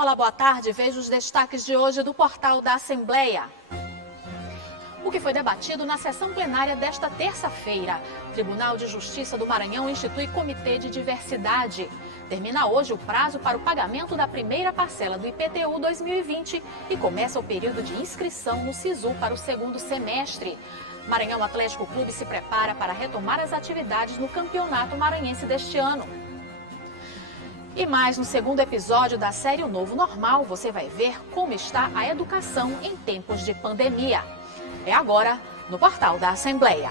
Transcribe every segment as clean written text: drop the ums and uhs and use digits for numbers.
Olá, boa tarde. Veja os destaques de hoje do portal da Assembleia. O que foi debatido na sessão plenária desta terça-feira. Tribunal de Justiça do Maranhão institui Comitê de Diversidade. Termina hoje o prazo para o pagamento da primeira parcela do IPTU 2020 e começa o período de inscrição no SISU para o segundo semestre. Maranhão Atlético Clube se prepara para retomar as atividades no Campeonato Maranhense deste ano. E mais no segundo episódio da série O Novo Normal, você vai ver como está a educação em tempos de pandemia. É agora no portal da Assembleia.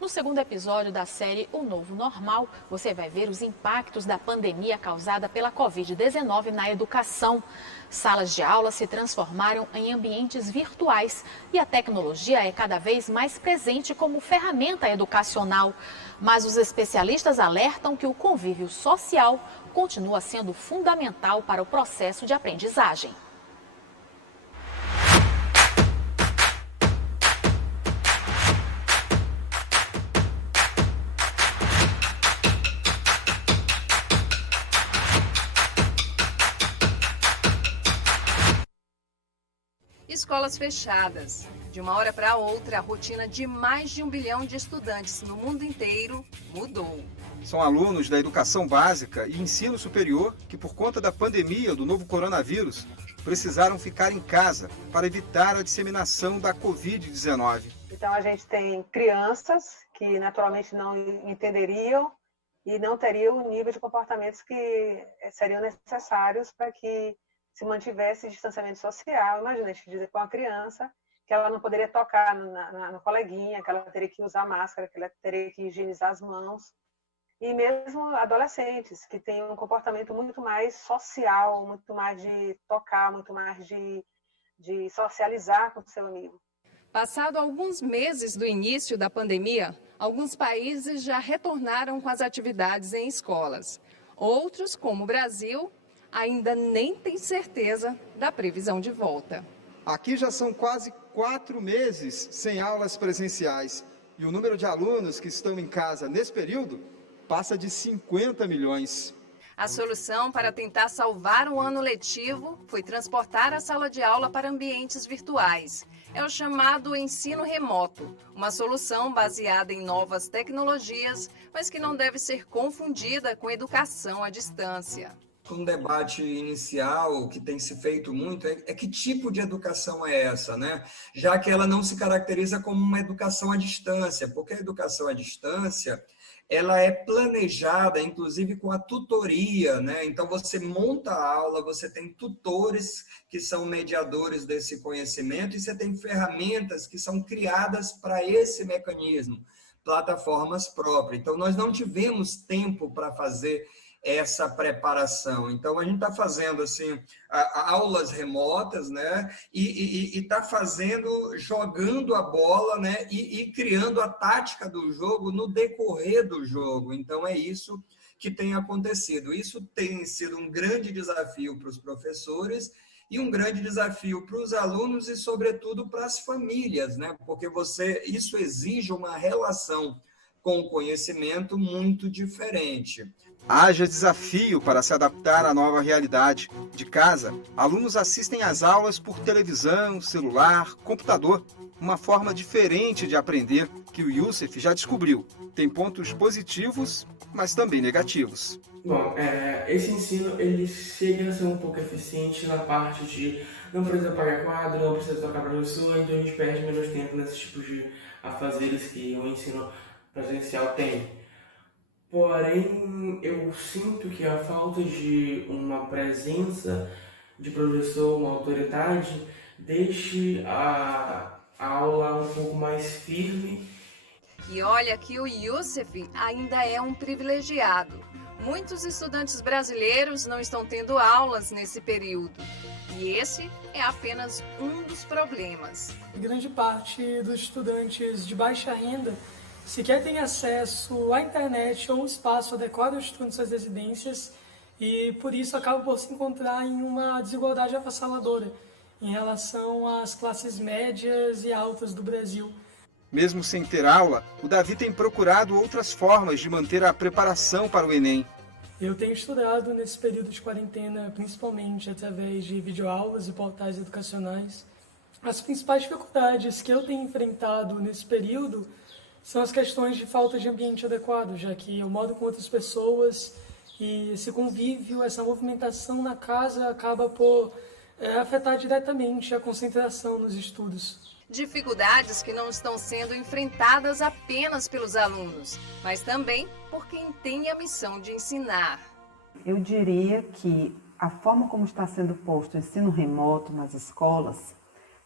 No segundo episódio da série O Novo Normal, você vai ver os impactos da pandemia causada pela Covid-19 na educação. Salas de aula se transformaram em ambientes virtuais e a tecnologia é cada vez mais presente como ferramenta educacional. Mas os especialistas alertam que o convívio social continua sendo fundamental para o processo de aprendizagem. Escolas fechadas. De uma hora para outra, a rotina de mais de 1 bilhão de estudantes no mundo inteiro mudou. São alunos da educação básica e ensino superior que, por conta da pandemia do novo coronavírus, precisaram ficar em casa para evitar a disseminação da Covid-19. Então, a gente tem crianças que naturalmente não entenderiam e não teriam o nível de comportamentos que seriam necessários para que se mantivesse distanciamento social. Imagina a gente dizer com a criança que ela não poderia tocar no coleguinha, que ela teria que usar máscara, que ela teria que higienizar as mãos. E mesmo adolescentes, que têm um comportamento muito mais social, muito mais de tocar, muito mais de socializar com o seu amigo. Passado alguns meses do início da pandemia, alguns países já retornaram com as atividades em escolas. Outros, como o Brasil, ainda nem tem certeza da previsão de volta. Aqui já são quase 4 meses sem aulas presenciais e o número de alunos que estão em casa nesse período passa de 50 milhões. A solução para tentar salvar o ano letivo foi transportar a sala de aula para ambientes virtuais. É o chamado ensino remoto, uma solução baseada em novas tecnologias, mas que não deve ser confundida com educação à distância. Um debate inicial que tem se feito muito é que tipo de educação é essa, né? Já que ela não se caracteriza como uma educação à distância, porque a educação à distância ela é planejada, inclusive com a tutoria, né? Então você monta a aula, você tem tutores que são mediadores desse conhecimento e você tem ferramentas que são criadas para esse mecanismo, plataformas próprias. Então nós não tivemos tempo para fazer essa preparação. Então, a gente está fazendo assim, aulas remotas, né? E está fazendo, jogando a bola, né? E criando a tática do jogo no decorrer do jogo. Então, é isso que tem acontecido. Isso tem sido um grande desafio para os professores e um grande desafio para os alunos e, sobretudo, para as famílias, né? Porque isso exige uma relação com o conhecimento muito diferente. Haja desafio para se adaptar à nova realidade. De casa, alunos assistem às aulas por televisão, celular, computador. Uma forma diferente de aprender que o Youssef já descobriu. Tem pontos positivos, mas também negativos. Bom, esse ensino ele chega a ser um pouco eficiente na parte de não precisa pagar quadro, não precisa tocar professor, então a gente perde menos tempo nesses tipos de afazeres que o ensino presencial tem. Porém, eu sinto que a falta de uma presença de professor, uma autoridade, deixe a aula um pouco mais firme. E olha que o Youssef ainda é um privilegiado. Muitos estudantes brasileiros não estão tendo aulas nesse período. E esse é apenas um dos problemas. Grande parte dos estudantes de baixa renda sequer tem acesso à internet ou um espaço adequado aos estudantes das residências e por isso acaba por se encontrar em uma desigualdade avassaladora em relação às classes médias e altas do Brasil. Mesmo sem ter aula, o Davi tem procurado outras formas de manter a preparação para o Enem. Eu tenho estudado nesse período de quarentena, principalmente através de videoaulas e portais educacionais. As principais dificuldades que eu tenho enfrentado nesse período são as questões de falta de ambiente adequado, já que eu moro com outras pessoas e esse convívio, essa movimentação na casa acaba por afetar diretamente a concentração nos estudos. Dificuldades que não estão sendo enfrentadas apenas pelos alunos, mas também por quem tem a missão de ensinar. Eu diria que a forma como está sendo posto o ensino remoto nas escolas,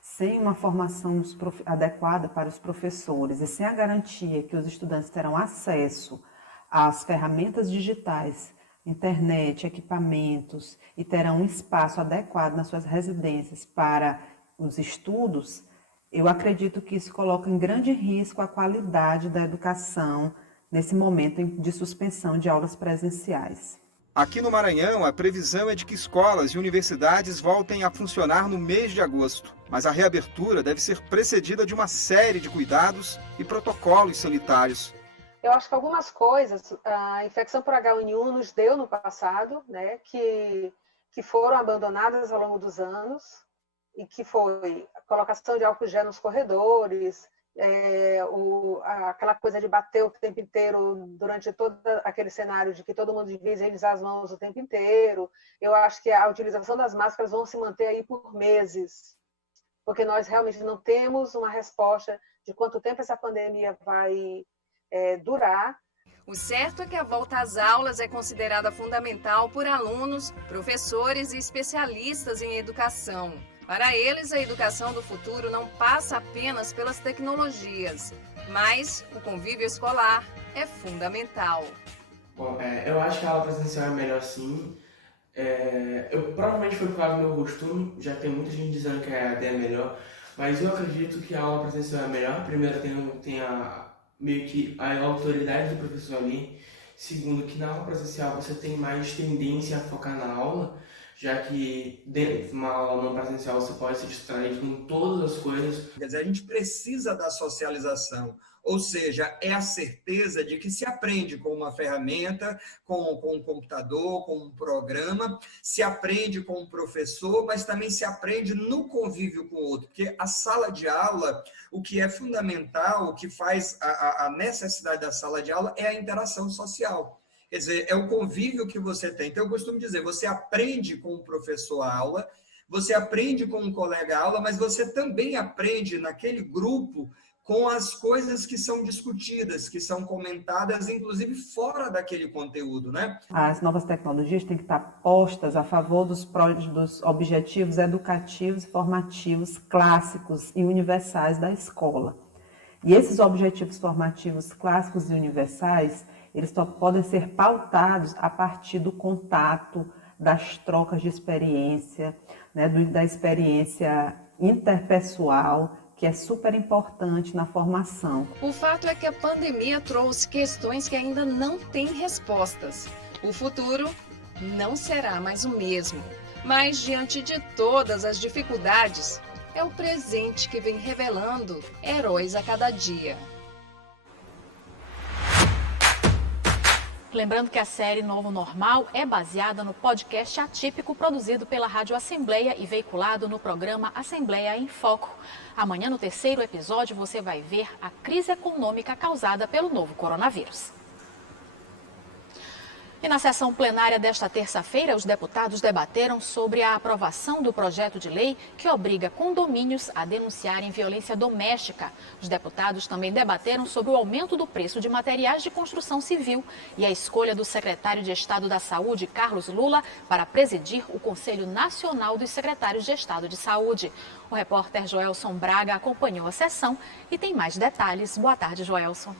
sem uma formação adequada para os professores e sem a garantia que os estudantes terão acesso às ferramentas digitais, internet, equipamentos e terão um espaço adequado nas suas residências para os estudos, eu acredito que isso coloca em grande risco a qualidade da educação nesse momento de suspensão de aulas presenciais. Aqui no Maranhão, a previsão é de que escolas e universidades voltem a funcionar no mês de agosto, mas a reabertura deve ser precedida de uma série de cuidados e protocolos sanitários. Eu acho que algumas coisas, a infecção por H1N1 nos deu no passado, né, que foram abandonadas ao longo dos anos, e que foi a colocação de álcool gel nos corredores, aquela coisa de bater o tempo inteiro durante todo aquele cenário de que todo mundo devia higienizar as mãos o tempo inteiro. Eu acho que a utilização das máscaras vão se manter aí por meses, porque nós realmente não temos uma resposta de quanto tempo essa pandemia vai durar. O certo é que a volta às aulas é considerada fundamental por alunos, professores e especialistas em educação. Para eles, a educação do futuro não passa apenas pelas tecnologias, mas o convívio escolar é fundamental. Bom, eu acho que a aula presencial é melhor sim. Provavelmente foi por causa do meu costume, já que tem muita gente dizendo que a EAD é melhor, mas eu acredito que a aula presencial é melhor. Primeiro, tem meio que a autoridade do professor ali. Segundo, que na aula presencial você tem mais tendência a focar na aula, já que dentro de uma aula não presencial você pode se distrair com todas as coisas. Quer dizer, a gente precisa da socialização, ou seja, é a certeza de que se aprende com uma ferramenta, com um computador, com um programa, se aprende com um professor, mas também se aprende no convívio com o outro, porque a sala de aula, o que é fundamental, o que faz a necessidade da sala de aula é a interação social. Quer dizer, é o convívio que você tem. Então, eu costumo dizer, você aprende com o professor a aula, você aprende com um colega a aula, mas você também aprende naquele grupo com as coisas que são discutidas, que são comentadas, inclusive fora daquele conteúdo, né? As novas tecnologias têm que estar postas a favor dos objetivos educativos e formativos clássicos e universais da escola. E esses objetivos formativos clássicos e universais, eles só podem ser pautados a partir do contato, das trocas de experiência, né, da experiência interpessoal, que é super importante na formação. O fato é que a pandemia trouxe questões que ainda não têm respostas. O futuro não será mais o mesmo. Mas, diante de todas as dificuldades, é o presente que vem revelando heróis a cada dia. Lembrando que a série Novo Normal é baseada no podcast Atípico produzido pela Rádio Assembleia e veiculado no programa Assembleia em Foco. Amanhã, no terceiro episódio, você vai ver a crise econômica causada pelo novo coronavírus. E na sessão plenária desta terça-feira, os deputados debateram sobre a aprovação do projeto de lei que obriga condomínios a denunciarem violência doméstica. Os deputados também debateram sobre o aumento do preço de materiais de construção civil e a escolha do secretário de Estado da Saúde, Carlos Lula, para presidir o Conselho Nacional dos Secretários de Estado de Saúde. O repórter Joelson Braga acompanhou a sessão e tem mais detalhes. Boa tarde, Joelson.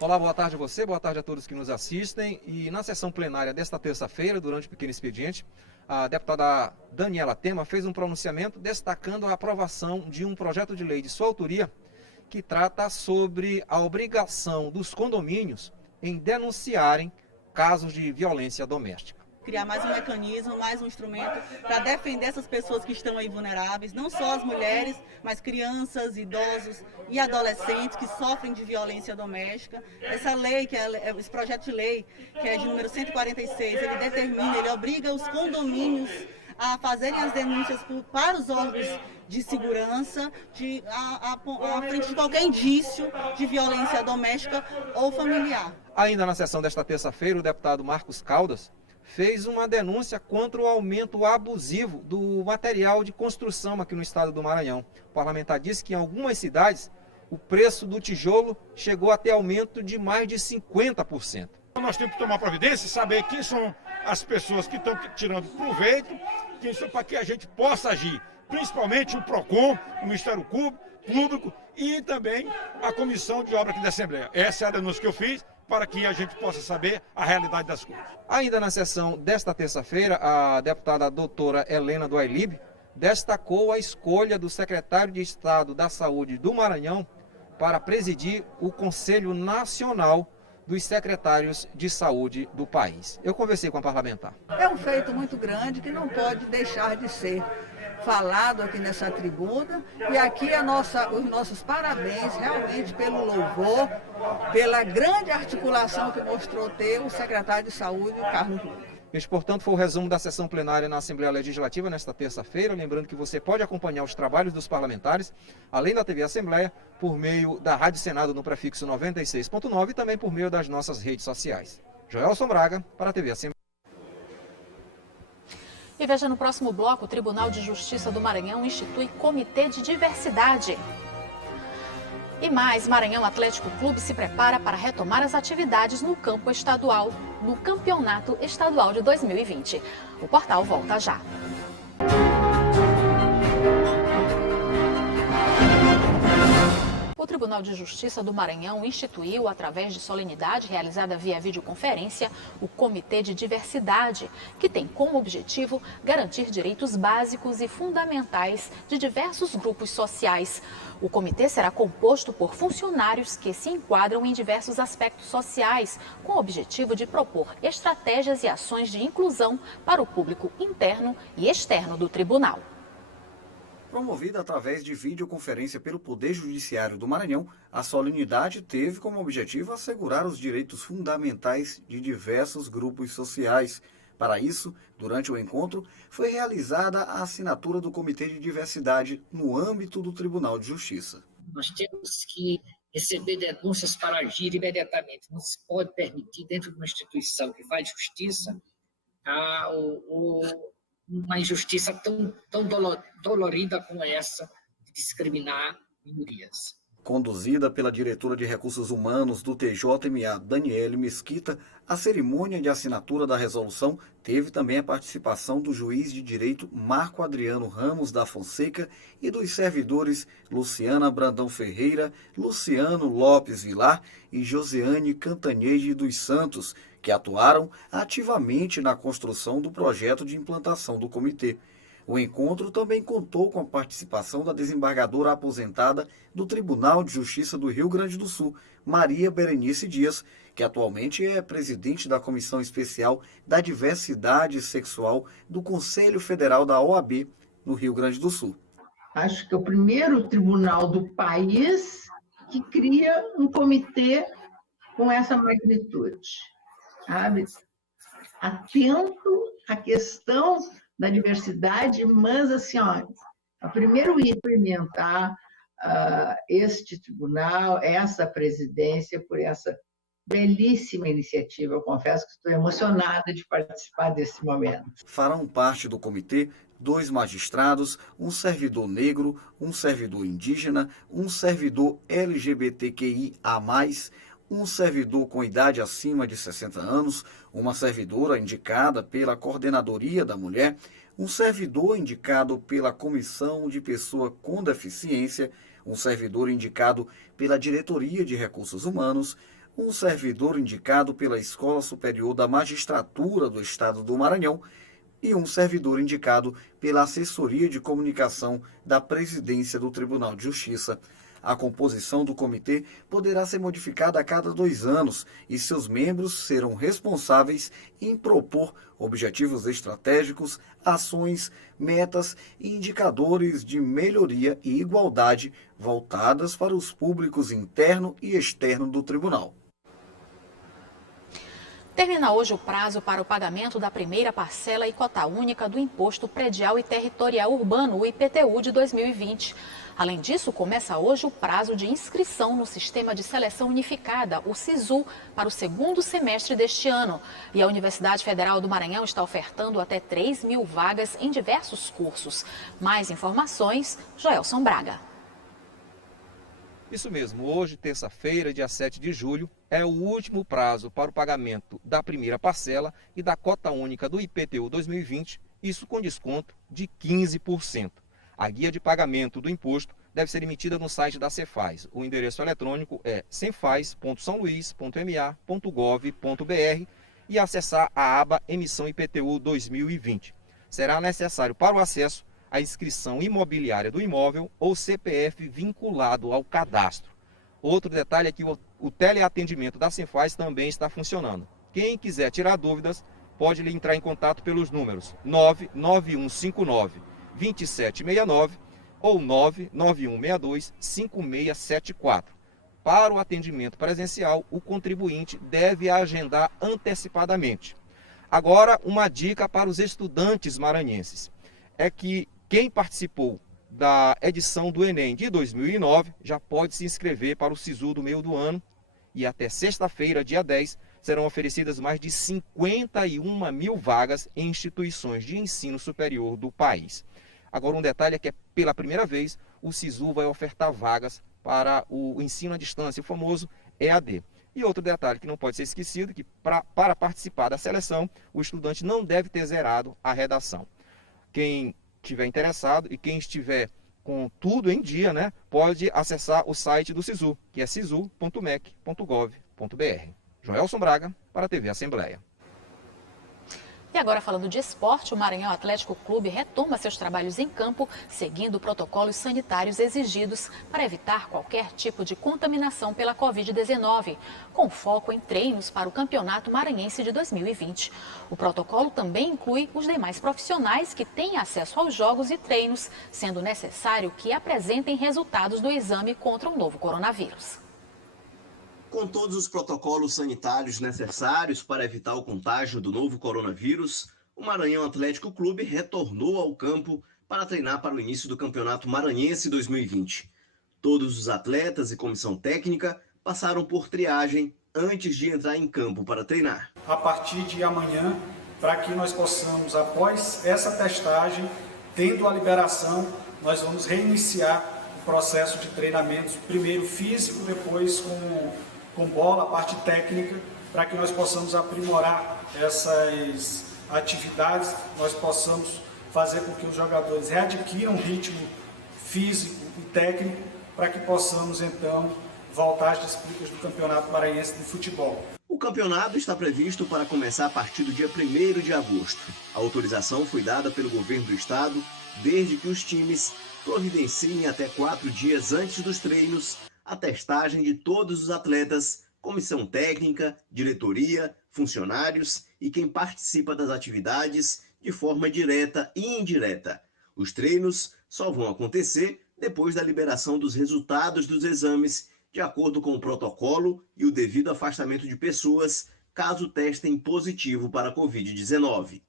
Olá, boa tarde a você, boa tarde a todos que nos assistem. E na sessão plenária desta terça-feira, durante o pequeno expediente, a deputada Daniela Tema fez um pronunciamento destacando a aprovação de um projeto de lei de sua autoria que trata sobre a obrigação dos condomínios em denunciarem casos de violência doméstica. Criar mais um mecanismo, mais um instrumento para defender essas pessoas que estão aí vulneráveis, não só as mulheres, mas crianças, idosos e adolescentes que sofrem de violência doméstica. Essa lei, esse projeto de lei, que é de número 146, ele determina, ele obriga os condomínios a fazerem as denúncias para os órgãos de segurança à frente de qualquer indício de violência doméstica ou familiar. Ainda na sessão desta terça-feira, o deputado Marcos Caldas fez uma denúncia contra o aumento abusivo do material de construção aqui no estado do Maranhão. O parlamentar disse que em algumas cidades o preço do tijolo chegou a ter aumento de mais de 50%. Nós temos que tomar providência e saber quem são as pessoas que estão tirando proveito, para que a gente possa agir. Principalmente o PROCON, o Ministério Público e também a Comissão de Obra aqui da Assembleia. Essa é a denúncia que eu fiz, para que a gente possa saber a realidade das coisas. Ainda na sessão desta terça-feira, a deputada doutora Helena do Ailib destacou a escolha do secretário de Estado da Saúde do Maranhão para presidir o Conselho Nacional dos Secretários de Saúde do país. Eu conversei com a parlamentar. É um feito muito grande que não pode deixar de ser falado aqui nessa tribuna, e aqui os nossos parabéns realmente pelo louvor, pela grande articulação que mostrou ter o secretário de Saúde, Carlos Lucas. Este, portanto, foi o resumo da sessão plenária na Assembleia Legislativa nesta terça-feira. Lembrando que você pode acompanhar os trabalhos dos parlamentares, além da TV Assembleia, por meio da Rádio Senado no prefixo 96.9 e também por meio das nossas redes sociais. Joelson Braga, para a TV Assembleia. E veja no próximo bloco, o Tribunal de Justiça do Maranhão institui Comitê de Diversidade. E mais, Maranhão Atlético Clube se prepara para retomar as atividades no campo estadual, no Campeonato Estadual de 2020. O portal volta já. O Tribunal de Justiça do Maranhão instituiu, através de solenidade realizada via videoconferência, o Comitê de Diversidade, que tem como objetivo garantir direitos básicos e fundamentais de diversos grupos sociais. O comitê será composto por funcionários que se enquadram em diversos aspectos sociais, com o objetivo de propor estratégias e ações de inclusão para o público interno e externo do tribunal. Promovida através de videoconferência pelo Poder Judiciário do Maranhão, a solenidade teve como objetivo assegurar os direitos fundamentais de diversos grupos sociais. Para isso, durante o encontro, foi realizada a assinatura do Comitê de Diversidade no âmbito do Tribunal de Justiça. Nós temos que receber denúncias para agir imediatamente. Não se pode permitir, dentro de uma instituição que faz justiça, uma injustiça tão dolorida como essa, de discriminar minorias. Conduzida pela diretora de Recursos Humanos do TJMA, Daniele Mesquita, a cerimônia de assinatura da resolução teve também a participação do juiz de direito Marco Adriano Ramos da Fonseca e dos servidores Luciana Brandão Ferreira, Luciano Lopes Vilar e Josiane Cantanhede dos Santos, que atuaram ativamente na construção do projeto de implantação do comitê. O encontro também contou com a participação da desembargadora aposentada do Tribunal de Justiça do Rio Grande do Sul, Maria Berenice Dias, que atualmente é presidente da Comissão Especial da Diversidade Sexual do Conselho Federal da OAB, no Rio Grande do Sul. Acho que é o primeiro tribunal do país que cria um comitê com essa magnitude, sabe? Atento à questão da diversidade, mas assim, ó, primeiro implementar este tribunal, essa presidência, por essa belíssima iniciativa. Eu confesso que estou emocionada de participar desse momento. Farão parte do comitê 2 magistrados, um servidor negro, um servidor indígena, um servidor LGBTQIA+, um servidor com idade acima de 60 anos, uma servidora indicada pela Coordenadoria da Mulher, um servidor indicado pela Comissão de Pessoa com Deficiência, um servidor indicado pela Diretoria de Recursos Humanos, um servidor indicado pela Escola Superior da Magistratura do Estado do Maranhão e um servidor indicado pela Assessoria de Comunicação da Presidência do Tribunal de Justiça. A composição do comitê poderá ser modificada a cada 2 anos e seus membros serão responsáveis em propor objetivos estratégicos, ações, metas e indicadores de melhoria e igualdade voltadas para os públicos interno e externo do tribunal. Termina hoje o prazo para o pagamento da primeira parcela e cota única do Imposto Predial e Territorial Urbano, o IPTU, de 2020. Além disso, começa hoje o prazo de inscrição no Sistema de Seleção Unificada, o SISU, para o segundo semestre deste ano. E a Universidade Federal do Maranhão está ofertando até 3.000 vagas em diversos cursos. Mais informações, Joelson Braga. Isso mesmo, hoje, terça-feira, dia 7 de julho, é o último prazo para o pagamento da primeira parcela e da cota única do IPTU 2020, isso com desconto de 15%. A guia de pagamento do imposto deve ser emitida no site da Cefaz. O endereço eletrônico é cefaz.saoluiz.ma.gov.br e acessar a aba Emissão IPTU 2020. Será necessário para o acesso a inscrição imobiliária do imóvel ou CPF vinculado ao cadastro. Outro detalhe é que o teleatendimento da Cefaz também está funcionando. Quem quiser tirar dúvidas, pode entrar em contato pelos números 99159-2769 ou 99162-5674. Para o atendimento presencial, o contribuinte deve agendar antecipadamente. Agora, uma dica para os estudantes maranhenses é que quem participou da edição do Enem de 2009 já pode se inscrever para o SISU do meio do ano e até sexta-feira, dia 10, serão oferecidas mais de 51.000 vagas em instituições de ensino superior do país. Agora, um detalhe é que pela primeira vez o SISU vai ofertar vagas para o ensino à distância, o famoso EAD. E outro detalhe que não pode ser esquecido, que para participar da seleção, o estudante não deve ter zerado a redação. Quem estiver interessado e quem estiver com tudo em dia, pode acessar o site do SISU, que é sisu.mec.gov.br. Joelson Braga, para a TV Assembleia. E agora, falando de esporte, o Maranhão Atlético Clube retoma seus trabalhos em campo, seguindo protocolos sanitários exigidos para evitar qualquer tipo de contaminação pela Covid-19, com foco em treinos para o Campeonato Maranhense de 2020. O protocolo também inclui os demais profissionais que têm acesso aos jogos e treinos, sendo necessário que apresentem resultados do exame contra o novo coronavírus. Com todos os protocolos sanitários necessários para evitar o contágio do novo coronavírus, o Maranhão Atlético Clube retornou ao campo para treinar para o início do Campeonato Maranhense 2020. Todos os atletas e comissão técnica passaram por triagem antes de entrar em campo para treinar. A partir de amanhã, para que nós possamos, após essa testagem, tendo a liberação, nós vamos reiniciar o processo de treinamentos, primeiro físico, depois com bola, a parte técnica, para que nós possamos aprimorar essas atividades, nós possamos fazer com que os jogadores readquiram ritmo físico e técnico, para que possamos, então, voltar às disputas do Campeonato Maranhense de Futebol. O campeonato está previsto para começar a partir do dia 1º de agosto. A autorização foi dada pelo governo do estado, desde que os times providenciem até 4 dias antes dos treinos a testagem de todos os atletas, comissão técnica, diretoria, funcionários e quem participa das atividades de forma direta e indireta. Os treinos só vão acontecer depois da liberação dos resultados dos exames, de acordo com o protocolo e o devido afastamento de pessoas, caso testem positivo para a Covid-19.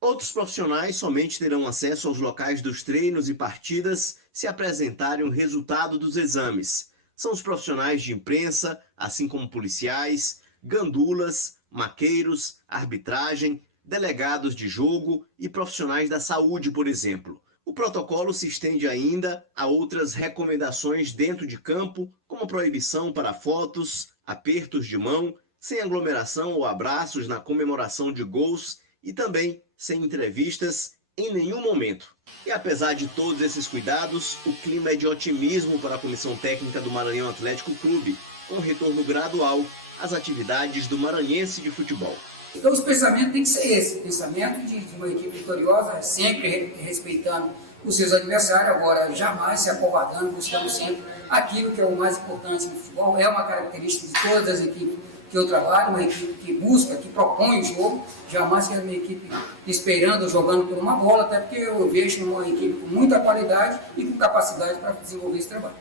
Outros profissionais somente terão acesso aos locais dos treinos e partidas se apresentarem o resultado dos exames. São os profissionais de imprensa, assim como policiais, gandulas, maqueiros, arbitragem, delegados de jogo e profissionais da saúde, por exemplo. O protocolo se estende ainda a outras recomendações dentro de campo, como proibição para fotos, apertos de mão, sem aglomeração ou abraços na comemoração de gols e também sem entrevistas em nenhum momento. E apesar de todos esses cuidados, o clima é de otimismo para a comissão técnica do Maranhão Atlético Clube, com retorno gradual às atividades do Maranhense de futebol. Então, os pensamentos tem que ser esse, pensamento de uma equipe vitoriosa, sempre respeitando os seus adversários, agora jamais se acovardando, buscando sempre aquilo que é o mais importante no futebol. É uma característica de todas as equipes que eu trabalho, uma equipe que busca, que propõe o jogo, jamais que é uma equipe esperando, jogando por uma bola, até porque eu vejo uma equipe com muita qualidade e com capacidade para desenvolver esse trabalho.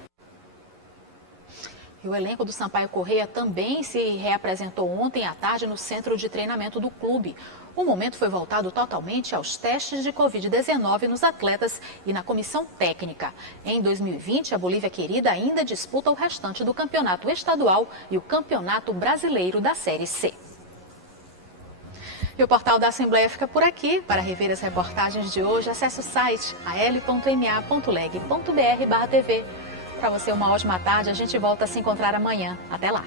E o elenco do Sampaio Corrêa também se reapresentou ontem à tarde no centro de treinamento do clube. O momento foi voltado totalmente aos testes de Covid-19 nos atletas e na comissão técnica. Em 2020, a Bolívia Querida ainda disputa o restante do campeonato estadual e o campeonato brasileiro da Série C. E o portal da Assembleia fica por aqui. Para rever as reportagens de hoje, acesse o site al.ma.leg.br/tv. Para você, uma ótima tarde. A gente volta a se encontrar amanhã. Até lá.